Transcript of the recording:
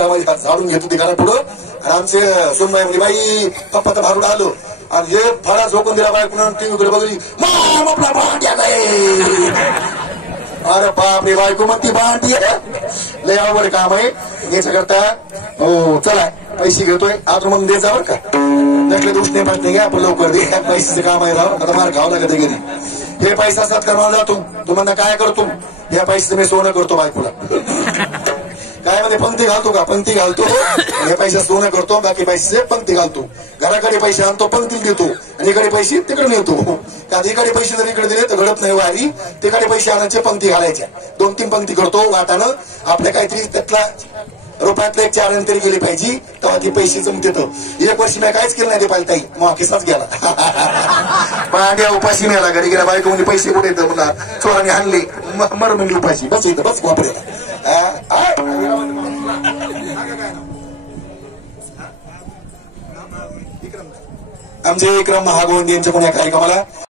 घरामध्ये झाडून घेत होती घरा पुढं. आणि आमचे सोनबाई म्हणजे बाई पप्पा तर भारूड आलो आणि हे फळा झोकून दिला बायकोनं टीव्हीकडे बघली. आपला भांड्या अरे बाप रे बायको मग ती भांडी लय अवघड काम आहे याच्या करता. हो चला पैसे घेतोय आज मग दे जा बर का. नसले दोष नाही पाहत नाही घ्या आपण लवकर दे. पैशाचं काम आहे राव आता मार घावं लागत घरी. हे पैसा सत्कार जातो तुम्हाला काय करतो या पैसे मी सोनं करतो बायकोला. काय मध्ये पंक्ती घालतो का पंक्ती घालतो हे पैसे सोनं करतो बाकी पैसे पंक्ती घालतो. घराकडे पैसे आणतो पंक्ती देतो आणि इकडे पैसे तिकडे नेतो. कारण इकडे पैसे जर इकडे दिले तर घडत नाही वारी. तिकडे पैसे आणायचे पंक्ती घालायच्या 2-3 पंक्ती करतो वाटानं आपल्या काहीतरी त्यातला रुपयातलं 1 4 तरी गेली पाहिजे तेव्हा ती पैसे जमतेत. 1 वर्ष मी काहीच केलं नाही ते पाहिजे मग किसाच गेला. भांड्या उपाशी मिळाला घरी गेला बायको म्हणजे पैसे कुठे येतं म्हणा चोराने आणले मर म्हणजे उपाशी बस इथं बस वापरायला. आमचे विक्रम महागोविंद यांच्या कोण्या कार्यक्रमाला